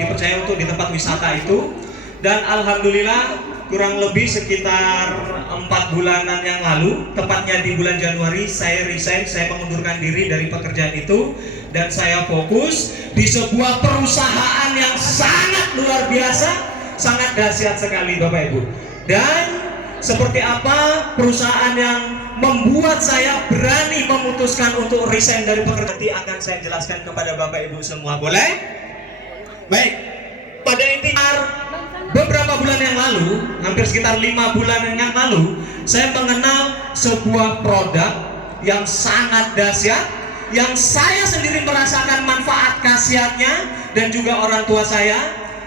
dipercaya untuk di tempat wisata itu. Dan alhamdulillah kurang lebih sekitar 4 bulanan yang lalu, tepatnya di bulan Januari, saya resign, saya mengundurkan diri dari pekerjaan itu dan saya fokus di sebuah perusahaan yang sangat luar biasa, sangat dahsyat sekali Bapak Ibu. Dan seperti apa perusahaan yang membuat saya berani memutuskan untuk resign dari pekerjaan, nanti akan saya jelaskan kepada Bapak Ibu semua, boleh? Baik, pada intinya beberapa bulan yang lalu, hampir sekitar 5 bulan yang lalu, saya mengenal sebuah produk yang sangat dahsyat, yang saya sendiri merasakan manfaat khasiatnya dan juga orang tua saya.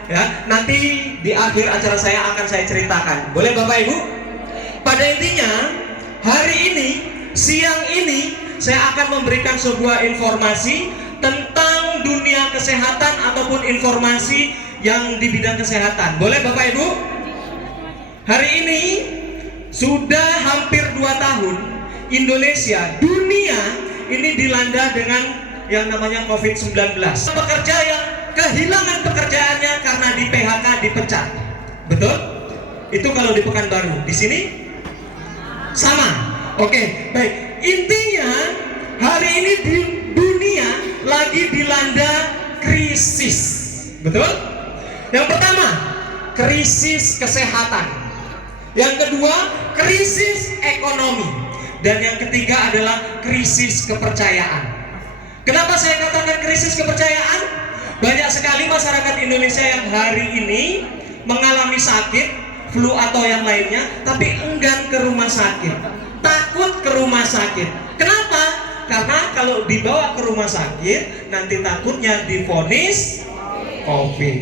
Ya, nanti di akhir acara saya akan saya ceritakan. Boleh Bapak Ibu? Pada intinya, hari ini, siang ini, saya akan memberikan sebuah informasi tentang dunia kesehatan ataupun informasi yang di bidang kesehatan. Boleh Bapak Ibu? Hari ini sudah hampir 2 tahun Indonesia, dunia ini dilanda dengan yang namanya COVID-19. Pekerja yang kehilangan pekerjaannya karena di PHK, dipecat. Betul? Itu kalau di Pekanbaru. Di sini sama. Oke, baik. Intinya hari ini di dunia lagi dilanda krisis. Betul? Yang pertama, krisis kesehatan. Yang kedua, krisis ekonomi. Dan yang ketiga adalah krisis kepercayaan. Kenapa saya katakan krisis kepercayaan? Banyak sekali masyarakat Indonesia yang hari ini mengalami sakit, flu atau yang lainnya, tapi enggan ke rumah sakit, takut ke rumah sakit. Kenapa? Karena kalau dibawa ke rumah sakit, nanti takutnya divonis COVID.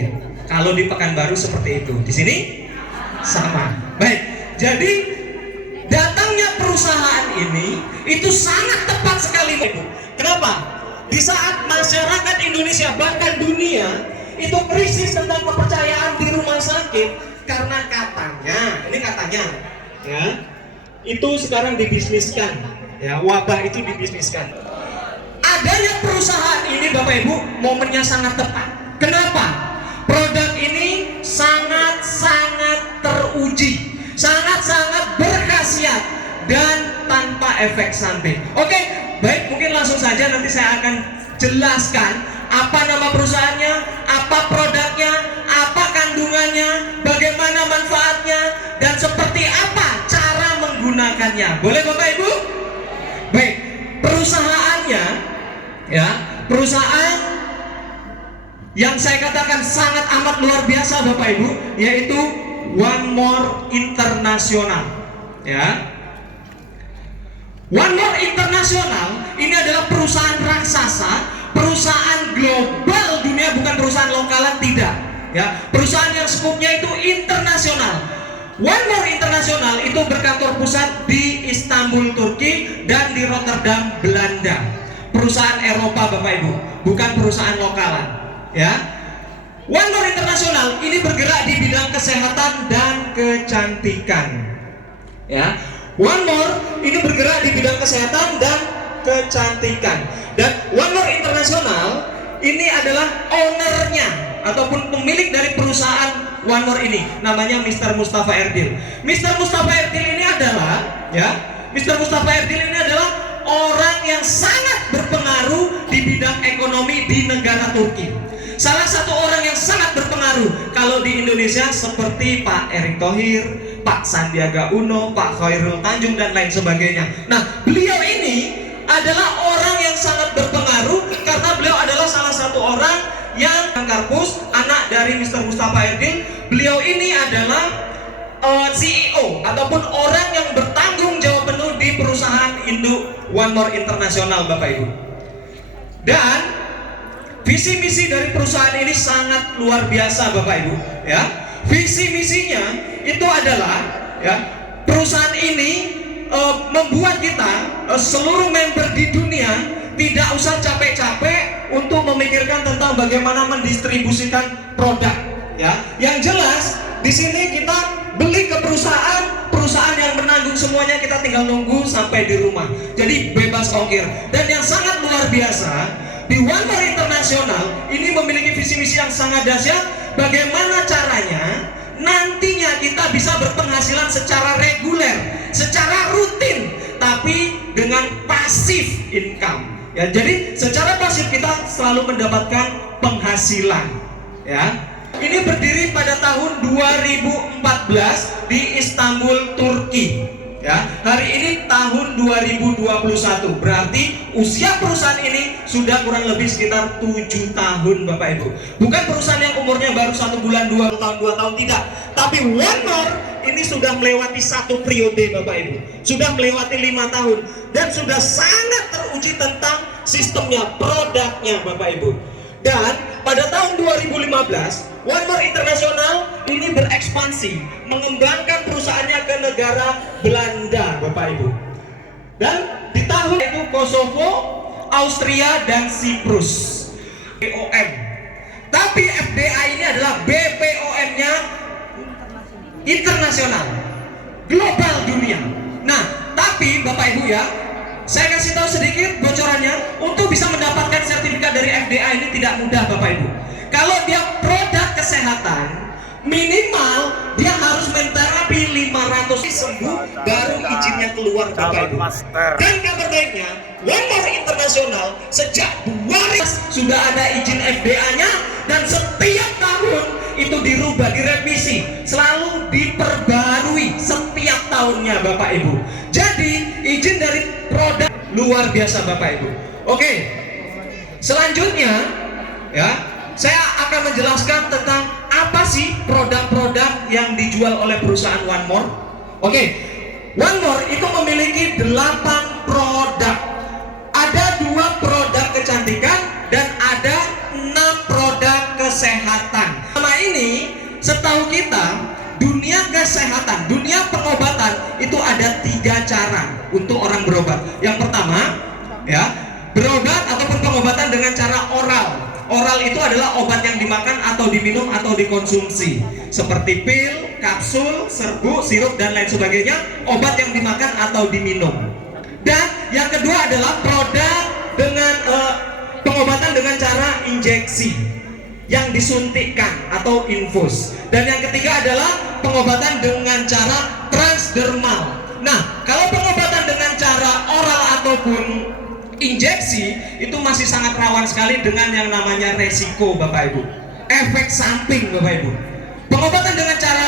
Kalau di Pekanbaru seperti itu, di sini sama. Baik, jadi datangnya perusahaan ini itu sangat tepat sekali, Ibu. Kenapa? Di saat masyarakat Indonesia bahkan dunia itu krisis tentang kepercayaan di rumah sakit karena katanya, ini katanya, ya, itu sekarang dibisniskan, ya, wabah itu dibisniskan. Adanya perusahaan ini, Bapak Ibu, momennya sangat tepat. Kenapa? Produk ini sangat-sangat teruji, sangat-sangat berkhasiat dan tanpa efek samping. Oke, baik, mungkin langsung saja nanti saya akan jelaskan apa nama perusahaannya, apa produknya, apa kandungannya, bagaimana manfaatnya, dan seperti apa cara menggunakannya. Boleh Bapak Ibu? Baik, perusahaannya, ya, perusahaan yang saya katakan sangat amat luar biasa Bapak Ibu, yaitu One More International. Ya, One More International ini adalah perusahaan raksasa, perusahaan global dunia, bukan perusahaan lokalan, tidak. Ya, perusahaan yang skupnya itu internasional. One More International itu berkantor pusat di Istanbul, Turki, dan di Rotterdam, Belanda. Perusahaan Eropa Bapak Ibu, bukan perusahaan lokalan. Ya, One More International ini bergerak di bidang kesehatan dan kecantikan. Ya, One More ini bergerak di bidang kesehatan dan kecantikan. Dan One More International ini adalah ownernya ataupun pemilik dari perusahaan One More ini, namanya Mr. Mustafa Erdil. Mr. Mustafa Erdil ini adalah, ya, Mr. Mustafa Erdil ini adalah orang yang sangat berpengaruh di bidang ekonomi di negara Turki. Salah satu orang yang sangat berpengaruh kalau di Indonesia seperti Pak Erick Thohir, Pak Sandiaga Uno, Pak Khairul Tanjung, dan lain sebagainya. Nah, beliau ini adalah orang yang sangat berpengaruh karena beliau adalah salah satu orang yang Karpus, anak dari Mr. Mustafa Erdil. Beliau ini adalah CEO ataupun orang yang bertanggung jawab penuh di perusahaan induk One More International Bapak Ibu. Dan visi misi dari perusahaan ini sangat luar biasa Bapak Ibu, ya. Visi misinya itu adalah, ya, perusahaan ini membuat kita seluruh member di dunia tidak usah capek-capek untuk memikirkan tentang bagaimana mendistribusikan produk, ya. Yang jelas di sini kita beli ke perusahaan yang menanggung semuanya, kita tinggal nunggu sampai di rumah. Jadi bebas ongkir. Dan yang sangat luar biasa, di One More International ini memiliki visi misi yang sangat dahsyat. Bagaimana caranya nantinya kita bisa berpenghasilan secara reguler, secara rutin, tapi dengan pasif income. Ya, jadi secara pasif kita selalu mendapatkan penghasilan. Ya, ini berdiri pada tahun 2014 di Istanbul, Turki. Ya, hari ini tahun 2021, berarti usia perusahaan ini sudah kurang lebih sekitar 7 tahun Bapak Ibu. Bukan perusahaan yang umurnya baru 1 bulan, 2 tahun, 2 tahun, tidak. Tapi One More ini sudah melewati 1 periode Bapak Ibu, sudah melewati 5 tahun, dan sudah sangat teruji tentang sistemnya, produknya Bapak Ibu. Dan pada tahun 2015 One More International ini berekspansi, mengembangkan perusahaannya ke negara Belanda Bapak Ibu. Dan di tahun itu Kosovo, Austria, dan Siprus. BPOM. Tapi FDA ini adalah BPOM-nya internasional, global dunia. Nah, tapi Bapak Ibu ya, saya kasih tahu sedikit bocorannya. Untuk bisa mendapatkan sertifikat dari FDA ini tidak mudah Bapak Ibu. Kalau dia produk kesehatan, minimal dia harus menterapi 500 sembuh baru izinnya keluar Bapak Ibu. Dan kabar baiknya, One More International sejak 2000 sudah ada izin FDA-nya, dan setiap tahun itu dirubah, direvisi, selalu diperbarui setiap tahunnya Bapak Ibu. Jadi izin dari produk luar biasa Bapak Ibu. Oke, selanjutnya ya, saya akan menjelaskan tentang apa sih produk-produk yang dijual oleh perusahaan One More. Oke, One More itu memiliki 8 produk. Ada 2 produk kecantikan dan ada 6 produk kesehatan. Selama ini setahu kita, dunia kesehatan, dunia pengobatan itu ada 3 cara untuk orang berobat. Yang pertama ya, berobat ataupun pengobatan dengan cara oral. Oral itu adalah obat yang dimakan atau diminum atau dikonsumsi, seperti pil, kapsul, serbuk, sirup, dan lain sebagainya. Obat yang dimakan atau diminum. Dan yang kedua adalah produk dengan pengobatan dengan cara injeksi, yang disuntikkan atau infus. Dan yang ketiga adalah pengobatan dengan cara transdermal. Nah, kalau pengobatan dengan cara oral ataupun injeksi itu masih sangat rawan sekali dengan yang namanya resiko Bapak Ibu, efek samping Bapak Ibu. Pengobatan dengan cara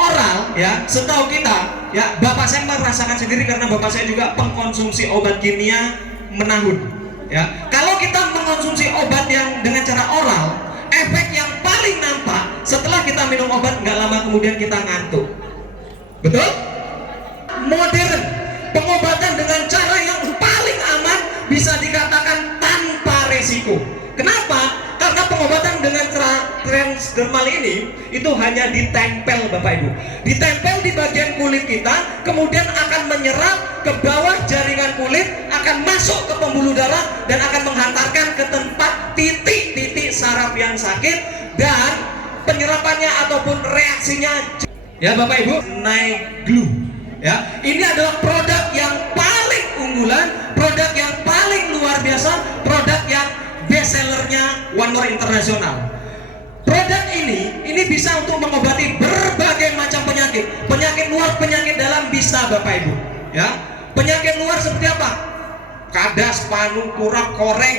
oral ya, setahu kita ya, Bapak saya merasakan sendiri karena Bapak saya juga pengkonsumsi obat kimia menahun ya. Kalau kita mengkonsumsi obat yang dengan cara oral, efek yang paling nampak setelah kita minum obat, nggak lama kemudian kita ngantuk. Betul? Modern, pengobatan dengan cara yang paling aman, bisa dikatakan tanpa resiko. Kenapa? Karena pengobatan dengan transdermal ini itu hanya ditempel Bapak Ibu, ditempel di bagian kulit kita, kemudian akan menyerap ke bawah jaringan kulit, akan masuk ke pembuluh darah, dan akan menghantarkan ke tempat titik-titik saraf yang sakit, dan penyerapannya ataupun reaksinya ya Bapak Ibu naik glue ya. Ini adalah produk yang paling unggulan, produk yang paling luar biasa, produk yang best sellernya One More International. Produk ini bisa untuk mengobati berbagai macam penyakit, penyakit luar, penyakit dalam bisa Bapak Ibu ya. Penyakit luar seperti apa? Kadas, panu, kurap, koreng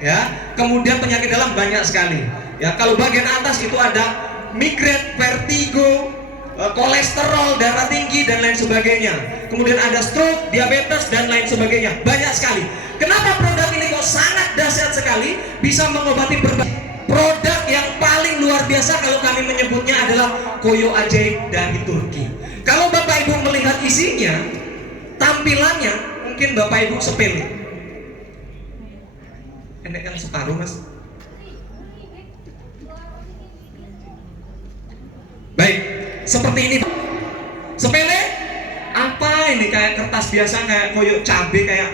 ya. Kemudian penyakit dalam banyak sekali ya. Kalau bagian atas itu ada migrain, vertigo, kolesterol, darah tinggi, dan lain sebagainya. Kemudian ada stroke, diabetes, dan lain sebagainya. Banyak sekali. Kenapa produk ini kok sangat dahsyat sekali, bisa mengobati berbagai produk yang paling luar biasa? Kalau kami menyebutnya adalah koyo ajaib dari Turki. Kalau Bapak Ibu melihat isinya, tampilannya mungkin Bapak Ibu sepele. Ini kan separuh Mas. Baik, seperti ini. Sepele? Apa ini? Kayak kertas biasa, kayak koyo cabe, kayak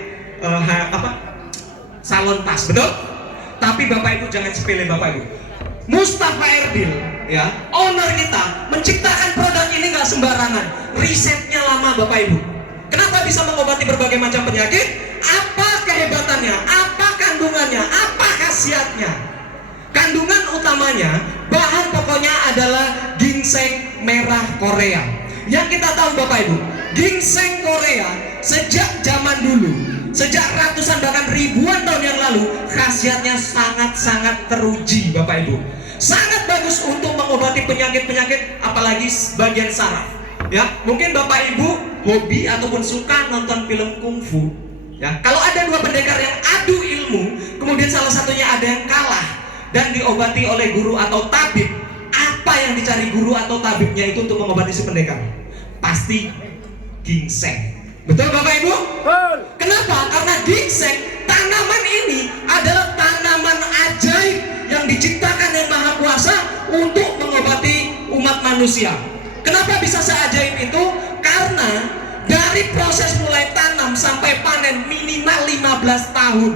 salon tas, betul? Tapi Bapak Ibu jangan sepele Bapak Ibu. Mustafa Erdil ya, owner kita, menciptakan produk ini nggak sembarangan. Risetnya lama Bapak Ibu. Kenapa bisa mengobati berbagai macam penyakit? Apa kehebatannya? Apa kandungannya? Apa khasiatnya? Kandungan utamanya, bahan pokoknya adalah ginseng merah Korea. Yang kita tahu Bapak Ibu, ginseng Korea sejak zaman dulu, sejak ratusan bahkan ribuan tahun yang lalu, khasiatnya sangat-sangat teruji Bapak Ibu. Sangat bagus untuk mengobati penyakit-penyakit, apalagi bagian saraf. Ya, mungkin Bapak Ibu hobi ataupun suka nonton film kungfu. Ya, kalau ada dua pendekar yang adu ilmu, kemudian salah satunya ada yang kalah dan diobati oleh guru atau tabib, apa yang dicari guru atau tabibnya itu untuk mengobati si pendekar? Pasti ginseng. Betul Bapak Ibu? Betul. Kenapa? Karena ginseng, tanaman ini adalah tanaman ajaib yang diciptakan yang Maha Kuasa untuk mengobati umat manusia. Kenapa bisa seajaib itu? Karena dari proses mulai tanam sampai panen minimal 15 tahun.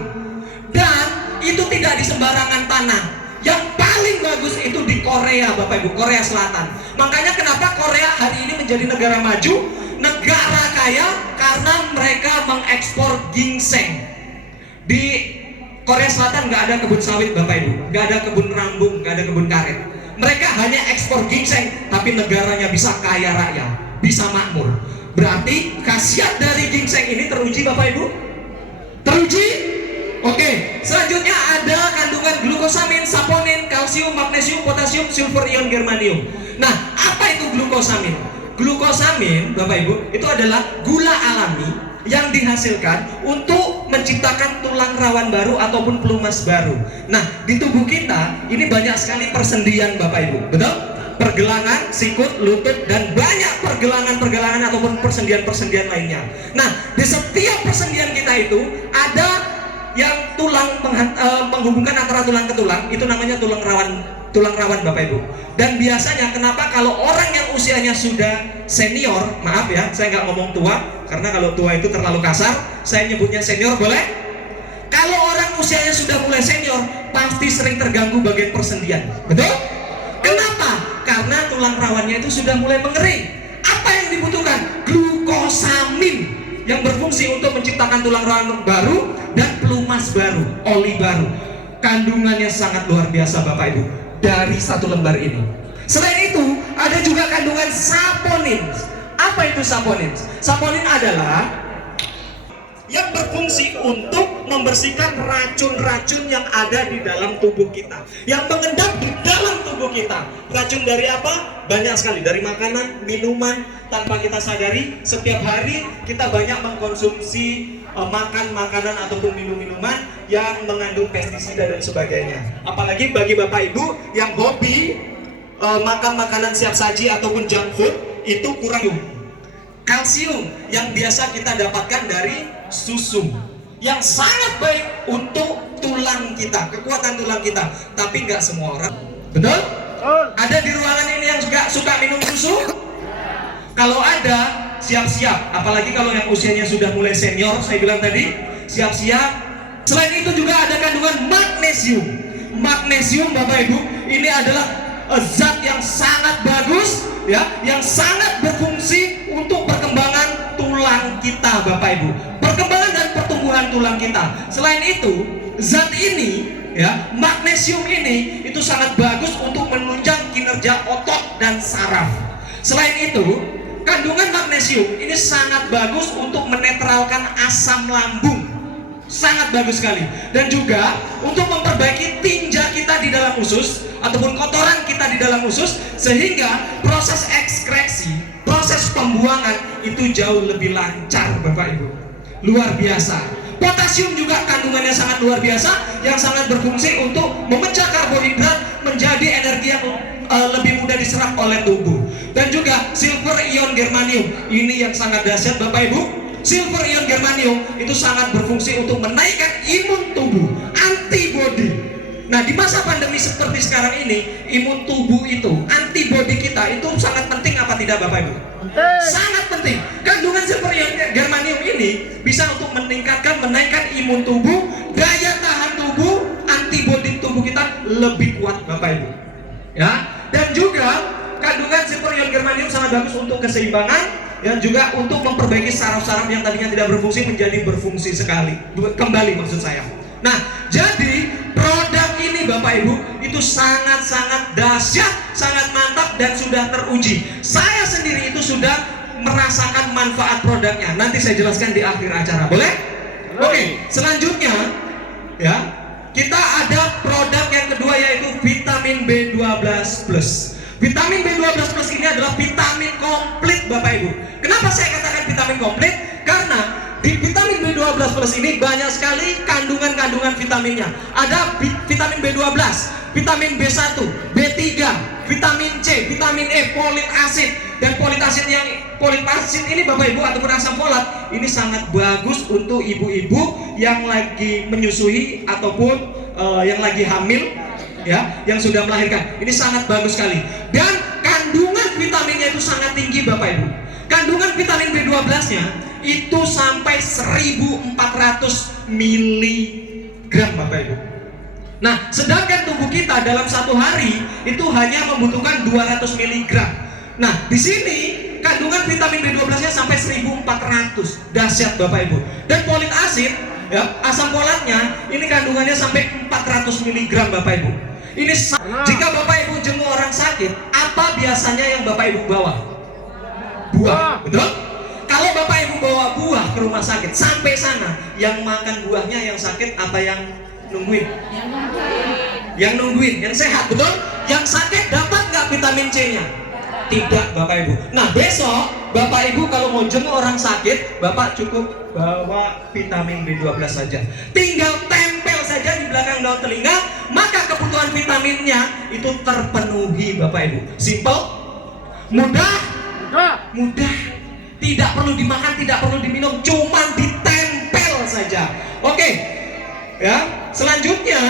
Dan itu tidak di sembarangan tanah. Yang paling bagus itu di Korea Bapak Ibu, Korea Selatan. Makanya kenapa Korea hari ini menjadi negara maju, negara kaya, karena mereka mengekspor ginseng. Di Korea Selatan nggak ada kebun sawit Bapak Ibu, nggak ada kebun rambung, nggak ada kebun karet. Mereka hanya ekspor ginseng, tapi negaranya bisa kaya raya, bisa makmur. Berarti khasiat dari ginseng ini teruji Bapak Ibu? Teruji? Oke, selanjutnya ada kandungan glukosamin, saponin, kalsium, magnesium, potasium, sulfur, ion, germanium. Nah, apa itu glukosamin? Glukosamin, Bapak Ibu, itu adalah gula alami yang dihasilkan untuk menciptakan tulang rawan baru ataupun pelumas baru. Nah, di tubuh kita ini banyak sekali persendian Bapak Ibu, betul? Pergelangan, sikut, lutut, dan banyak pergelangan-pergelangan ataupun persendian-persendian lainnya. Nah, di setiap persendian kita itu ada yang tulang menghubungkan antara tulang ke tulang, itu namanya tulang rawan Bapak Ibu. Dan biasanya kenapa kalau orang yang usianya sudah senior, maaf ya, saya nggak ngomong tua, karena kalau tua itu terlalu kasar, saya nyebutnya senior, boleh? Kalau orang usianya sudah mulai senior, pasti sering terganggu bagian persendian, betul? Kenapa? Karena tulang rawannya itu sudah mulai mengering. Apa yang dibutuhkan? Glukosamin yang berfungsi untuk menciptakan tulang rawan baru dan pelumas baru, oli baru. Kandungannya sangat luar biasa Bapak Ibu dari satu lembar ini. Selain itu, ada juga kandungan saponin. Apa itu saponin? Saponin adalah yang berfungsi untuk membersihkan racun-racun yang ada di dalam tubuh kita, yang mengendap di dalam tubuh kita. Racun dari apa? Banyak sekali, dari makanan, minuman. Tanpa kita sadari, setiap hari kita banyak mengkonsumsi makan makanan ataupun minum-minuman yang mengandung pestisida dan sebagainya. Apalagi bagi Bapak Ibu yang hobi makan makanan siap saji ataupun junk food, itu kurang kalsium yang biasa kita dapatkan dari susu, yang sangat baik untuk tulang kita, kekuatan tulang kita. Tapi nggak semua orang, betul? Ada di ruangan ini yang juga suka minum susu? Kalau ada, siap-siap. Apalagi kalau yang usianya sudah mulai senior, saya bilang tadi, siap-siap. Selain itu juga ada kandungan magnesium. Magnesium Bapak Ibu, ini adalah zat yang sangat bagus, ya, yang sangat berfungsi untuk perkembangan tulang kita Bapak Ibu, perkembangan dan pertumbuhan tulang kita. Selain itu, zat ini, ya, magnesium ini itu sangat bagus untuk menunjang kinerja otot dan saraf. Selain itu, kandungan magnesium ini sangat bagus untuk menetralkan asam lambung. Sangat bagus sekali. Dan juga untuk memperbaiki tinja kita di dalam usus ataupun kotoran kita di dalam usus, sehingga proses ekskreksi, proses pembuangan itu jauh lebih lancar Bapak Ibu. Luar biasa. Potasium juga kandungannya sangat luar biasa, yang sangat berfungsi untuk memecah karbohidrat menjadi energi yang lebih mudah diserap oleh tubuh. Dan juga silver ion germanium, ini yang sangat dahsyat Bapak Ibu. Silver ion germanium itu sangat berfungsi untuk menaikkan imun tubuh, antibodi. Nah, di masa pandemi seperti sekarang ini, imun tubuh itu, antibodi kita itu sangat penting apa tidak Bapak Ibu? Sangat penting. Kandungan silver ion germanium ini bisa untuk meningkatkan, menaikkan imun tubuh, daya tahan tubuh, antibodi tubuh kita lebih kuat Bapak Ibu. Ya, dan juga kandungan silver ion germanium sangat bagus untuk keseimbangan, dan juga untuk memperbaiki saraf-saraf yang tadinya tidak berfungsi menjadi berfungsi sekali, kembali maksud saya. Nah, jadi produk ini Bapak Ibu itu sangat-sangat dahsyat, sangat mantap dan sudah teruji. Saya sendiri itu sudah merasakan manfaat produknya. Nanti saya jelaskan di akhir acara. Boleh? Oke, selanjutnya ya, kita ada produk yang kedua yaitu vitamin B12 plus. Vitamin B12 plus ini adalah vitamin komplit Bapak Ibu. Kenapa saya katakan vitamin komplit? Karena di vitamin B12 plus ini banyak sekali kandungan-kandungan vitaminnya. Ada vitamin B12, vitamin B1, B3, vitamin C, vitamin E, folik acid. Dan folik acid ini Bapak Ibu ataupun asam folat ini sangat bagus untuk ibu-ibu yang lagi menyusui ataupun yang lagi hamil ya, yang sudah melahirkan. Ini sangat bagus sekali. Dan kandungan vitaminnya itu sangat tinggi Bapak Ibu. Kandungan vitamin B12-nya itu sampai 1400 mg Bapak Ibu. Nah, sedangkan tubuh kita dalam satu hari itu hanya membutuhkan 200 mg. Nah, di sini kandungan vitamin B12-nya sampai 1400. Dahsyat Bapak Ibu. Dan folik acid, ya, asam folatnya ini kandungannya sampai 400 mg Bapak Ibu. Ini jika Bapak Ibu jenguk orang sakit, apa biasanya yang Bapak Ibu bawa? Buah, betul? Kalau Bapak Ibu bawa buah ke rumah sakit, sampai sana yang makan buahnya yang sakit apa yang nungguin? Yang nungguin, yang sehat, betul? Yang sakit dapat nggak vitamin C-nya? Tidak Bapak Ibu. Nah, besok Bapak Ibu kalau mau jenguk orang sakit, Bapak cukup bawa vitamin B12 saja. Tinggal tempel saja di belakang daun telinga, maka kebutuhan vitaminnya itu terpenuhi Bapak Ibu. Simple, mudah, mudah. Tidak perlu dimakan, tidak perlu diminum, cuma ditempel saja. Oke, ya. Selanjutnya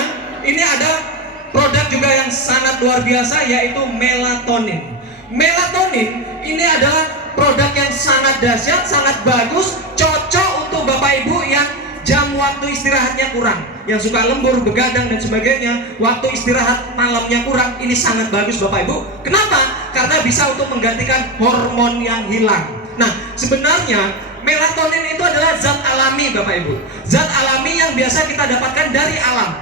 ini ada produk juga yang sangat luar biasa yaitu melatonin. Melatonin ini adalah produk yang sangat dahsyat, sangat bagus, cocok untuk Bapak Ibu yang jam waktu istirahatnya kurang, yang suka lembur, begadang dan sebagainya, waktu istirahat malamnya kurang. Ini sangat bagus Bapak Ibu. Kenapa? Karena bisa untuk menggantikan hormon yang hilang. Nah, sebenarnya melatonin itu adalah zat alami Bapak Ibu. Zat alami yang biasa kita dapatkan dari alam.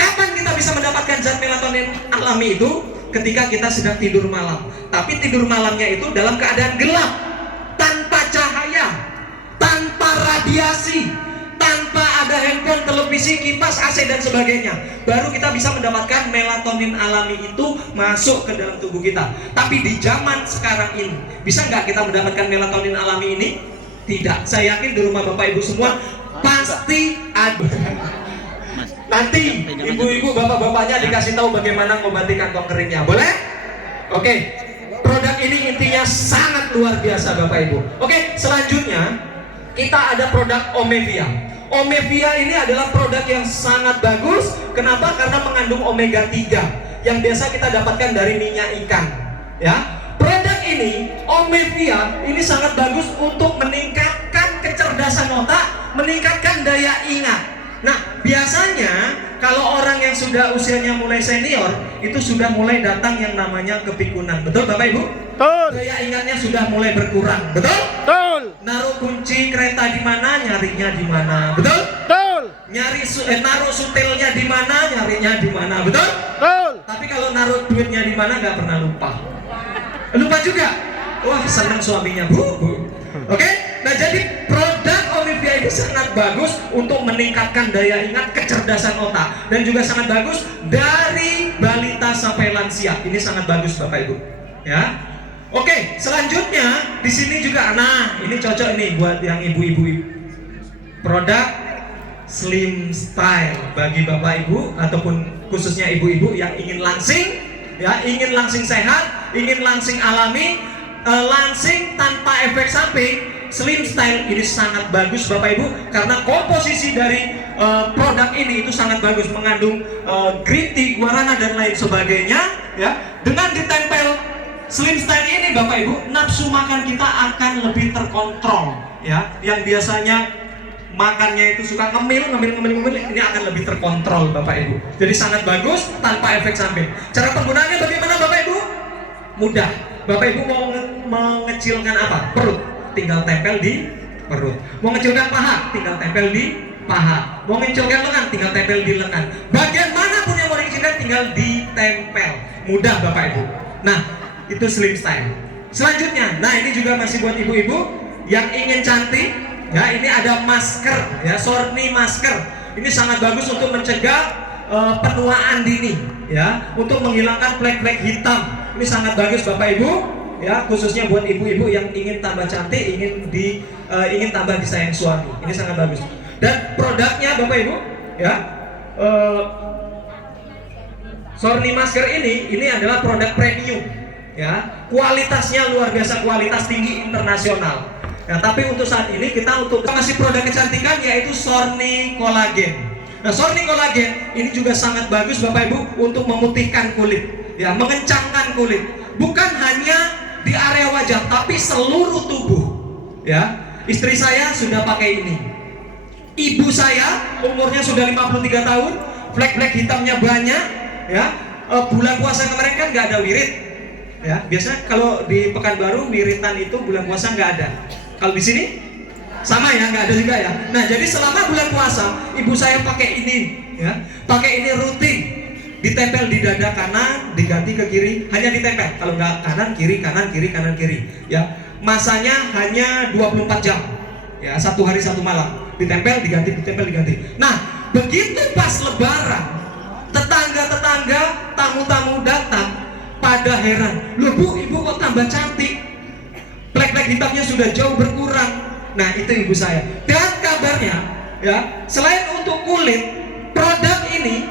Kapan kita bisa mendapatkan zat melatonin alami itu? Ketika kita sedang tidur malam. Tapi tidur malamnya itu dalam keadaan gelap, tanpa cahaya, tanpa radiasi, tanpa ada handphone, televisi, kipas, AC dan sebagainya. Baru kita bisa mendapatkan melatonin alami itu masuk ke dalam tubuh kita. Tapi di zaman sekarang ini, bisa nggak kita mendapatkan melatonin alami ini? Tidak. Saya yakin di rumah Bapak Ibu semua pasti ada. Nanti ibu-ibu, bapak-bapaknya dikasih tahu bagaimana mengobati kantong keringnya. Boleh? Oke. Produk ini intinya sangat luar biasa Bapak Ibu. Oke, selanjutnya kita ada produk Omevia. Omevia ini adalah produk yang sangat bagus. Kenapa? Karena mengandung omega 3 yang biasa kita dapatkan dari minyak ikan. Ya. Produk ini, Omevia, ini sangat bagus untuk meningkatkan kecerdasan otak, meningkatkan daya ingat. Nah, biasanya kalau orang yang sudah usianya mulai senior itu sudah mulai datang yang namanya kepikunan. Betul Bapak Ibu? Betul. Daya ingatnya sudah mulai berkurang. Betul? Betul. Naruh kunci kereta di mana, nyarinya di mana. Betul? Betul. Naruh sutilnya di mana, nyarinya di mana. Betul? Betul. Tapi kalau naruh duitnya di mana nggak pernah lupa. Lupa juga. Wah, senang suaminya, Bu. Oke? Nah, jadi produk Omevia ini sangat bagus untuk meningkatkan daya ingat, kecerdasan otak, dan juga sangat bagus dari balita sampai lansia. Ini sangat bagus Bapak Ibu. Ya. Oke, selanjutnya di sini juga, nah ini cocok nih buat yang ibu-ibu. Produk Slim Style bagi Bapak Ibu ataupun khususnya ibu-ibu yang ingin langsing, ya, ingin langsing sehat, ingin langsing alami, langsing tanpa efek samping. Slim Style ini sangat bagus Bapak Ibu karena komposisi dari produk ini itu sangat bagus, mengandung green tea, guarana dan lain sebagainya. Ya, dengan ditempel Slim Style ini Bapak Ibu, nafsu makan kita akan lebih terkontrol. Ya, yang biasanya makannya itu suka ngemil, ini akan lebih terkontrol Bapak Ibu. Jadi sangat bagus tanpa efek samping. Cara penggunaannya bagaimana Bapak Ibu? Mudah. Bapak Ibu mau mengecilkan apa? Perut, tinggal tempel di perut. Mau mengecilkan paha, tinggal tempel di paha. Mau nginculkan lengan, tinggal tempel di lengan. Bagian manapun yang mau diinculkan, tinggal ditempel. Mudah Bapak Ibu. Nah, itu slim style. Selanjutnya, nah ini juga masih buat ibu-ibu yang ingin cantik. Ya, ini ada masker, ya, Sorni masker. Ini sangat bagus untuk mencegah penuaan dini, ya, untuk menghilangkan flek-flek hitam. Ini sangat bagus Bapak Ibu, ya, khususnya buat ibu-ibu yang ingin tambah cantik, ingin tambah disayang suami. Ini sangat bagus. Dan produknya Bapak Ibu, ya, Sorni masker ini adalah produk premium, ya, kualitasnya luar biasa, kualitas tinggi internasional. Nah, tapi untuk saat ini kita masih produk kecantikan, yaitu Sorni kolagen. Nah, Sorni kolagen ini juga sangat bagus Bapak Ibu untuk memutihkan kulit, ya, mengencangkan kulit. Bukan hanya di area wajah, tapi seluruh tubuh. Ya, istri saya sudah pakai ini. Ibu saya umurnya sudah 53 tahun, flek-flek hitamnya banyak. Ya, bulan puasa kemarin kan nggak ada wirid. Ya, biasanya kalau di Pekanbaru wiritan itu bulan puasa nggak ada. Kalau di sini sama ya, nggak ada juga ya. Nah, jadi selama bulan puasa ibu saya pakai ini, ya, pakai ini rutin, ditempel di dada kanan, diganti ke kiri, hanya ditempel. Kalau nggak kanan kiri, kanan kiri, kanan kiri, ya. Masanya hanya 24 jam, ya, 1 hari 1 malam, ditempel diganti, ditempel diganti. Nah, begitu pas Lebaran, tetangga-tetangga, tamu-tamu datang pada heran, loh Bu, ibu kok tambah cantik, flek-flek hitamnya sudah jauh berkurang. Nah, itu ibu saya. Dan kabarnya, ya, selain untuk kulit, produk ini,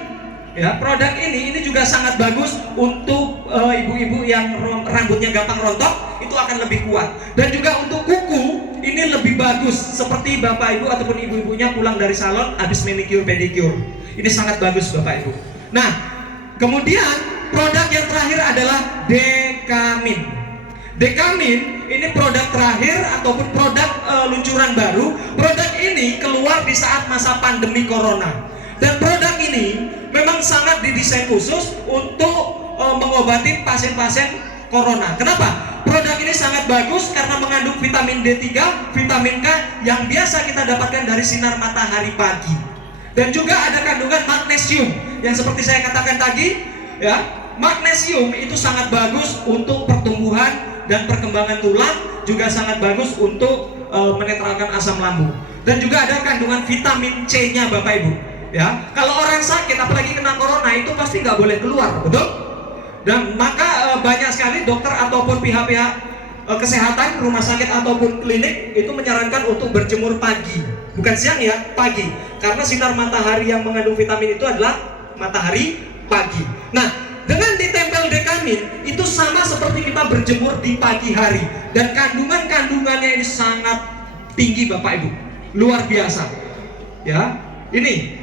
ya, produk ini juga sangat bagus untuk ibu-ibu yang rambutnya gampang rontok, itu akan lebih kuat. Dan juga untuk kuku, ini lebih bagus. Seperti Bapak Ibu ataupun ibu-ibunya pulang dari salon habis manicure pedicure. Ini sangat bagus Bapak Ibu. Nah, kemudian produk yang terakhir adalah Dekamin. Dekamin ini produk terakhir ataupun produk luncuran baru. Produk ini keluar di saat masa pandemi corona. Dan produk ini memang sangat didesain khusus untuk mengobati pasien-pasien corona. Kenapa? Produk ini sangat bagus karena mengandung vitamin D3, vitamin K yang biasa kita dapatkan dari sinar matahari pagi. Dan juga ada kandungan magnesium yang seperti saya katakan tadi, ya, magnesium itu sangat bagus untuk pertumbuhan dan perkembangan tulang, juga sangat bagus untuk menetralkan asam lambung. Dan juga ada kandungan vitamin C-nya Bapak Ibu. Ya, kalau orang sakit apalagi kena corona itu pasti nggak boleh keluar, betul? Dan maka banyak sekali dokter ataupun pihak-pihak kesehatan, rumah sakit ataupun klinik itu menyarankan untuk berjemur pagi, bukan siang ya, pagi. Karena sinar matahari yang mengandung vitamin itu adalah matahari pagi. Nah, dengan ditempel Dekamin itu sama seperti kita berjemur di pagi hari. Dan kandungannya ini sangat tinggi Bapak Ibu, luar biasa. Ya, ini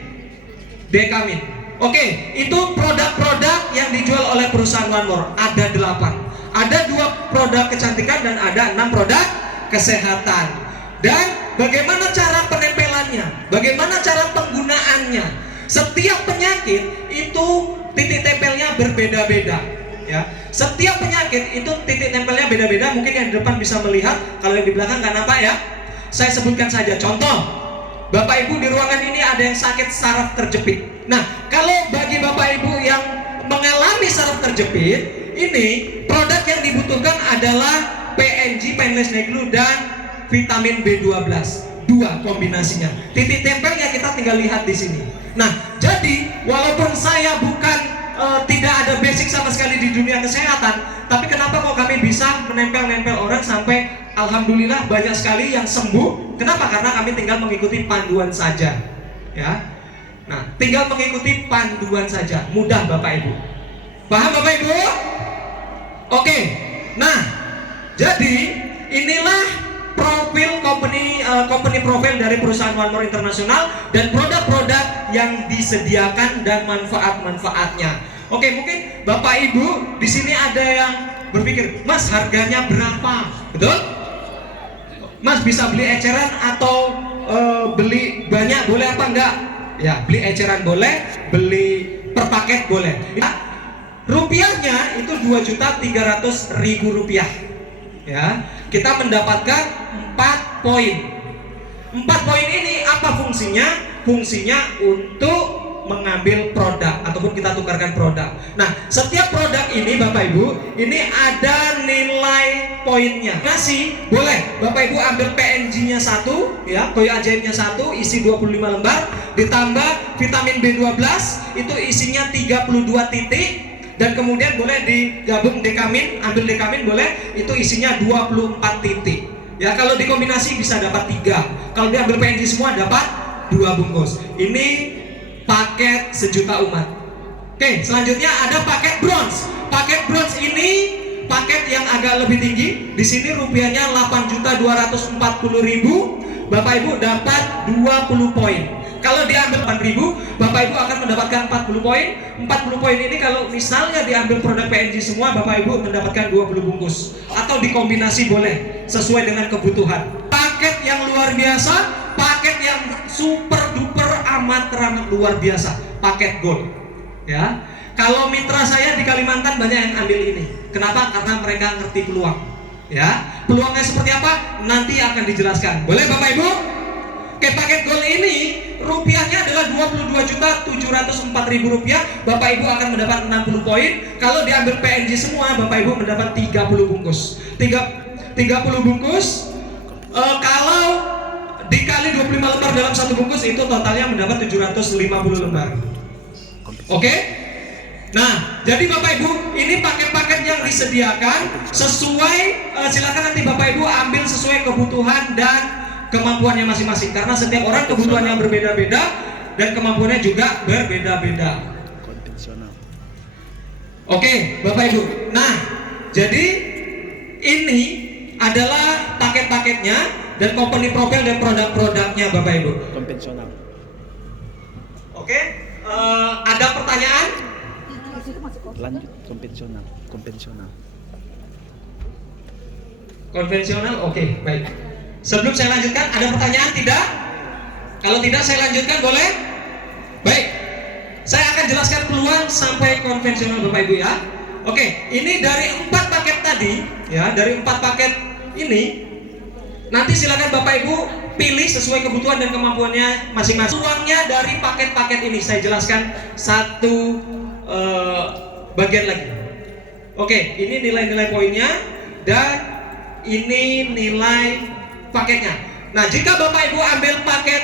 Dekamin. Oke, itu produk-produk yang dijual oleh perusahaan One More. Ada 8. Ada 2 produk kecantikan dan ada 6 produk kesehatan. Dan bagaimana cara penempelannya? Bagaimana cara penggunaannya? Setiap penyakit itu titik tempelnya berbeda-beda, ya. Setiap penyakit itu titik tempelnya beda-beda. Mungkin yang di depan bisa melihat, kalau yang di belakang nggak nampak ya. Saya sebutkan saja contoh. Bapak Ibu di ruangan ini ada yang sakit saraf terjepit. Nah, kalau bagi Bapak Ibu yang mengalami saraf terjepit, ini produk yang dibutuhkan adalah PNG, Painless Nail Glue, dan vitamin B12. 2 kombinasinya. Titik tempelnya kita tinggal lihat di sini. Nah, jadi walaupun saya bukan tidak ada basic sama sekali di dunia kesehatan, tapi kenapa kok kami bisa menempel-nempel orang sampai alhamdulillah banyak sekali yang sembuh? Kenapa? Karena kami tinggal mengikuti panduan saja, ya. Nah, tinggal mengikuti panduan saja, mudah Bapak Ibu. Paham Bapak Ibu? Oke. Nah, jadi inilah profil company profil dari perusahaan One More International dan produk-produk yang disediakan dan manfaat-manfaatnya. Oke, mungkin Bapak Ibu di sini ada yang berpikir, Mas, harganya berapa? Betul? Mas bisa beli eceran atau beli banyak boleh apa enggak? Ya, beli eceran boleh, beli per paket boleh. Ya, rupiahnya itu 2.300.000 rupiah. Ya, kita mendapatkan 4 poin. 4 poin ini apa fungsinya? Fungsinya untuk mengambil produk ataupun kita tukarkan produk. Nah, setiap produk ini Bapak Ibu, ini ada nilai poinnya. Masih boleh Bapak Ibu ambil PNG-nya 1 ya, Toyo Ajaibnya 1 isi 25 lembar ditambah vitamin B12 itu isinya 32 titik dan kemudian boleh digabung dekamin, ambil dekamin boleh itu isinya 24 titik. Ya, kalau dikombinasi bisa dapat 3. Kalau diambil PNG semua dapat 2 bungkus. Ini paket sejuta umat. Oke, selanjutnya ada paket bronze. Paket bronze ini paket yang agak lebih tinggi. Di sini rupiahnya 8.240.000. Bapak Ibu dapat 20 poin. Kalau diambil 4.000, Bapak Ibu akan mendapatkan 40 poin. 40 poin ini kalau misalnya diambil produk PNG semua, Bapak Ibu mendapatkan 20 bungkus. Atau dikombinasi boleh, sesuai dengan kebutuhan. Paket yang luar biasa, paket yang super duper amat teramat luar biasa, paket gold. Ya, kalau mitra saya di Kalimantan banyak yang ambil ini. Kenapa? Karena mereka ngerti peluang. Ya, peluangnya seperti apa? Nanti akan dijelaskan. Boleh Bapak Ibu? Oke, paket gold ini rupiahnya adalah 22.704.000 rupiah. Bapak Ibu akan mendapat 60 poin. Kalau diambil PNG semua, Bapak Ibu mendapat 30 bungkus. 30 bungkus. Kalau dikali 25 lembar dalam satu bungkus itu totalnya mendapat 750 lembar. Oke? Nah, jadi Bapak Ibu, ini paket-paket yang disediakan sesuai silakan nanti Bapak Ibu ambil sesuai kebutuhan dan kemampuannya masing-masing karena setiap orang kebutuhannya berbeda-beda dan kemampuannya juga berbeda-beda. Oke, Bapak Ibu. Nah, jadi ini adalah paket-paketnya dan company profile dan produk-produknya Bapak Ibu. Konvensional. Oke, ada pertanyaan? Lanjut konvensional. Konvensional, oke, baik. Sebelum saya lanjutkan, ada pertanyaan tidak? Kalau tidak, saya lanjutkan boleh? Baik, saya akan jelaskan peluang sampai konvensional Bapak Ibu ya. Oke, ini dari 4 paket tadi, ya, dari 4 paket ini, nanti silakan Bapak Ibu pilih sesuai kebutuhan dan kemampuannya masing-masing. Peluangnya dari paket-paket ini saya jelaskan satu bagian lagi. Oke, ini nilai-nilai poinnya dan ini nilai paketnya. Nah, jika Bapak Ibu ambil paket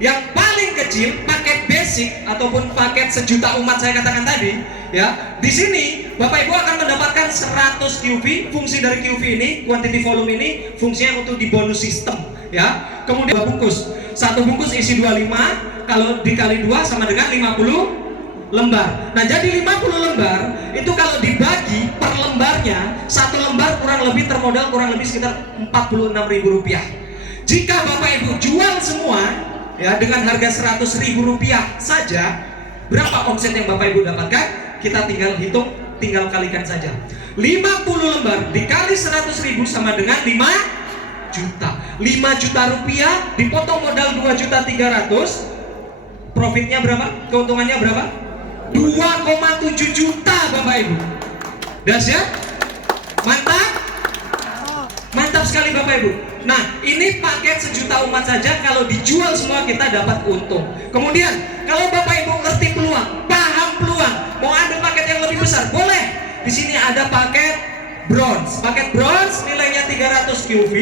yang paling kecil, paket basic ataupun paket sejuta umat saya katakan tadi, ya, di sini Bapak Ibu akan mendapatkan 100 QV. Fungsi dari QV ini, quantity volume ini, fungsinya untuk di bonus sistem, ya. Kemudian 2 bungkus, satu bungkus isi 25, kalau dikali 2 sama dengan 50 lembar. Nah, jadi 50 lembar itu kalau dibagi per lembarnya, satu lembar kurang lebih termodal kurang lebih sekitar 46.000 rupiah. Jika Bapak Ibu jual semua ya dengan harga 100.000 rupiah saja, berapa omset yang Bapak Ibu dapatkan? Kita tinggal hitung, tinggal kalikan saja. 50 lembar dikali 100.000 sama dengan 5 juta. 5 juta rupiah dipotong modal 2.300.000, profitnya berapa? Keuntungannya berapa? 2,7 juta Bapak Ibu. Dahsyat? Mantap? Mantap sekali Bapak Ibu. Nah, ini paket sejuta umat saja, kalau dijual semua kita dapat untung. Kemudian, kalau Bapak Ibu ngerti peluang, paham peluang, mau ambil paket yang lebih besar, boleh. Di sini ada paket bronze. Paket bronze nilainya 300 QV,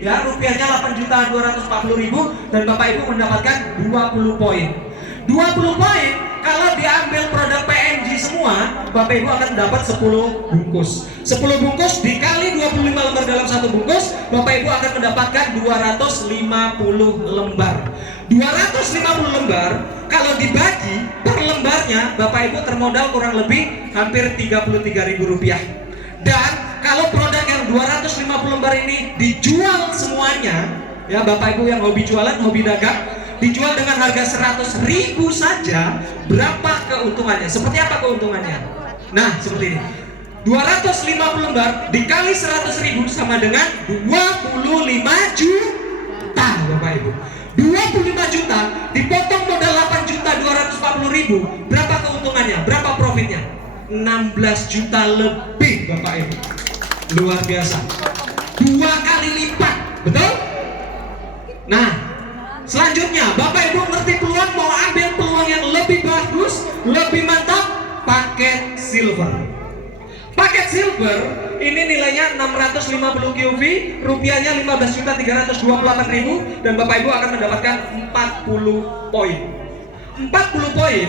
ya, rupiahnya 8.240.000 dan Bapak Ibu mendapatkan 20 poin. 20 poin kalau diambil produk PNG semua, Bapak Ibu akan dapat 10 bungkus. 10 bungkus dikali 25 lembar dalam satu bungkus, Bapak Ibu akan mendapatkan 250 lembar. 250 lembar kalau dibagi per lembarnya, Bapak Ibu termodal kurang lebih hampir 33.000 rupiah. Dan kalau produk yang 250 lembar ini dijual semuanya, ya Bapak Ibu yang hobi jualan, hobi dagang, dijual dengan harga 100.000 saja, berapa keuntungannya? Seperti apa keuntungannya? Nah, seperti ini. 250 lembar dikali 100.000 sama dengan 25 juta Bapak Ibu. 25 juta dipotong modal 8.240.000, berapa keuntungannya? Berapa profitnya? 16 juta lebih Bapak Ibu. Luar biasa. 2 kali lipat, betul? Nah, Selanjutnya, Bapak Ibu ngerti peluang, mau ambil peluang yang lebih bagus, lebih mantap, paket silver. Paket silver ini nilainya 650 QV, rupiahnya 15.328.000, dan Bapak Ibu akan mendapatkan 40 poin. 40 poin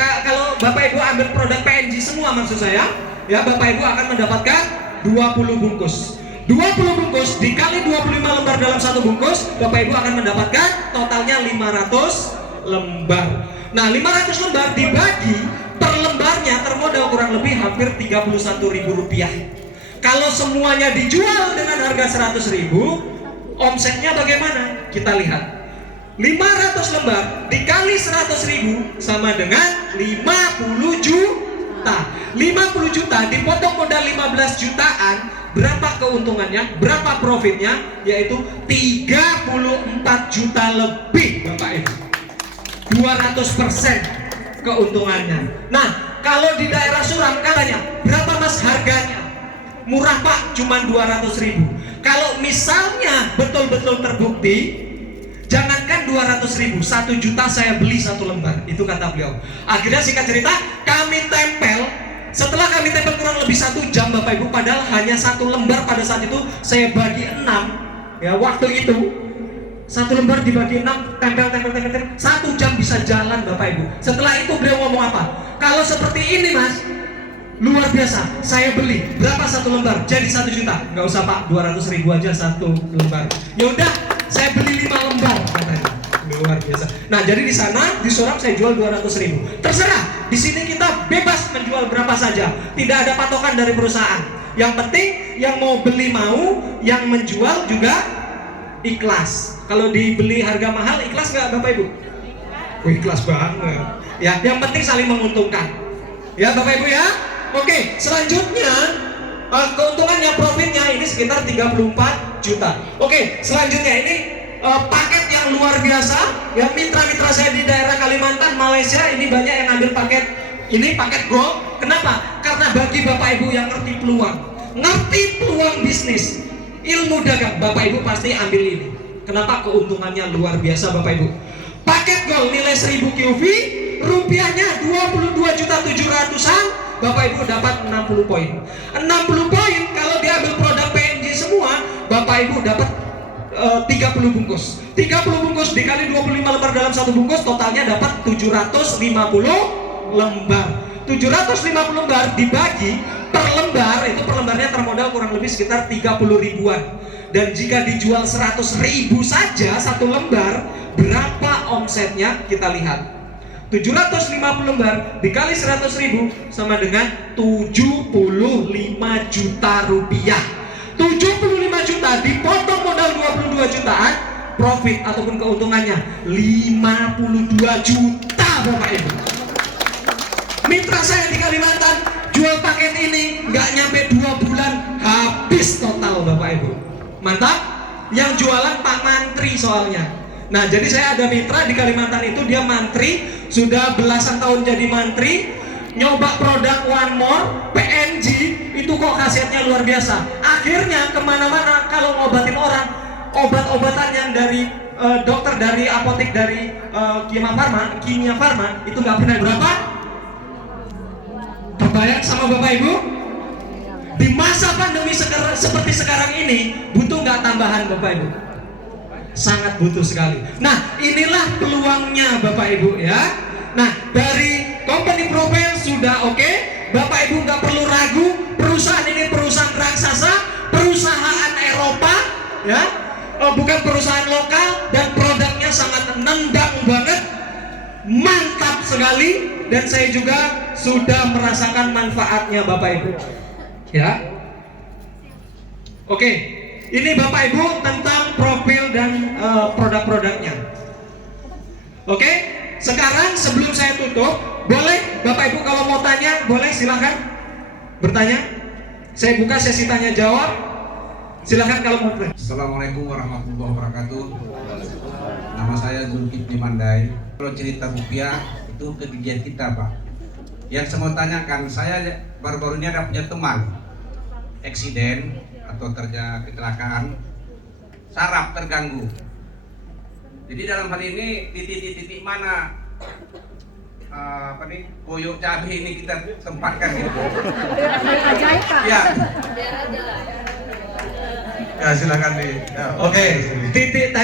kalau Bapak Ibu ambil produk PNG semua maksud saya, ya Bapak Ibu akan mendapatkan 20 bungkus. 20 bungkus dikali 25 lembar dalam satu bungkus, Bapak Ibu akan mendapatkan totalnya 500 lembar. Nah, 500 lembar dibagi per lembarnya termodal kurang lebih hampir Rp31.000. Kalau semuanya dijual dengan harga 100.000, omsetnya bagaimana? Kita lihat. 500 lembar dikali 100.000 sama dengan 50 juta. 50 juta dipotong modal 15 jutaan, berapa keuntungannya? Berapa profitnya? Yaitu 34 juta lebih, Bapak Ibu. 200% keuntungannya. Nah, kalau di daerah Suram katanya, berapa Mas harganya? Murah Pak, cuma 200.000. Kalau misalnya betul-betul terbukti, jangankan 200.000, 1 juta saya beli 1 lembar. Itu kata beliau. Akhirnya singkat cerita, kami tempel. Setelah kami tempel kurang lebih 1 jam Bapak Ibu, padahal hanya 1 lembar pada saat itu saya bagi 6. Ya, waktu itu 1 lembar dibagi 6, tempel 1 jam bisa jalan Bapak Ibu. Setelah itu beliau ngomong apa? Kalau seperti ini Mas, luar biasa, saya beli. Berapa 1 lembar? Jadi 1 juta. Nggak usah Pak, 200.000 aja 1 lembar. Yaudah, saya beli 5 lembar katanya. Luar biasa. Nah, jadi di sana di Suram saya jual 200.000. Terserah. Di sini kita bebas menjual berapa saja. Tidak ada patokan dari perusahaan. Yang penting yang mau beli mau, yang menjual juga ikhlas. Kalau dibeli harga mahal ikhlas nggak Bapak Ibu? Oh, ikhlas banget. Ya, yang penting saling menguntungkan. Ya Bapak Ibu ya. Oke, selanjutnya keuntungannya, profitnya ini sekitar 34 juta. Oke, selanjutnya ini paket yang luar biasa. Ya, mitra-mitra saya di daerah Kalimantan, Malaysia ini banyak yang ambil paket ini, paket gold. Kenapa? Karena bagi Bapak Ibu yang ngerti peluang bisnis, ilmu dagang, Bapak Ibu pasti ambil ini. Kenapa? Keuntungannya luar biasa Bapak Ibu. Paket gold nilai 1000 QV, rupiahnya 22.700.000-an, Bapak Ibu dapat 60 poin. 60 poin kalau diambil produk PNG semua, Bapak Ibu dapat 30 bungkus. 30 bungkus dikali 25 lembar dalam satu bungkus, totalnya dapat 750 lembar. 750 lembar dibagi per lembar, itu per lembarnya termodal kurang lebih sekitar 30 ribuan. Dan jika dijual 100.000 saja 1 lembar, berapa omsetnya? Kita lihat. 750 lembar dikali 100.000 sama dengan 75 juta rupiah. 75 juta dipotong modal 22 jutaan, profit ataupun keuntungannya 52 juta Bapak Ibu. Mitra saya di Kalimantan jual paket ini nggak nyampe 2 bulan habis total Bapak Ibu. Mantap. Yang jualan Pak Mantri soalnya. Nah, jadi saya ada mitra di Kalimantan itu, dia mantri, sudah belasan tahun jadi mantri, nyoba produk One More, PNG, itu kok khasiatnya luar biasa. Akhirnya kemana-mana kalau ngobatin orang, obat-obatan yang dari dokter, dari apotek, dari Kimia Farma, itu nggak pernah berapa? Terbayang sama Bapak Ibu? Di masa pandemi seperti sekarang ini, butuh nggak tambahan Bapak Ibu? Sangat butuh sekali. Nah, inilah peluangnya Bapak Ibu ya. Nah, dari company profile sudah oke. Bapak Ibu nggak perlu ragu, perusahaan ini perusahaan raksasa, perusahaan Eropa ya, bukan perusahaan lokal, dan produknya sangat nendang banget, mantap sekali, dan saya juga sudah merasakan manfaatnya Bapak Ibu ya. Oke, ini Bapak Ibu tentang profil dan produk-produknya. Oke, sekarang sebelum saya tutup, boleh Bapak Ibu kalau mau tanya, boleh silahkan bertanya. Saya buka sesi tanya jawab. Silahkan kalau mau bertanya. Assalamualaikum warahmatullahi wabarakatuh. Nama saya Zulkifli Mandai. Kalau cerita rupiah itu kegigihan kita Pak. Yang saya mau tanyakan, saya baru-baru ini ada punya teman eksiden atau kecelakaan, saraf terganggu. Jadi dalam hal ini di titik-titik mana koyok cabai ini kita tempatkan gitu. Ajaib Pak. Ya. Ya silakan di. Ya, Oke, titik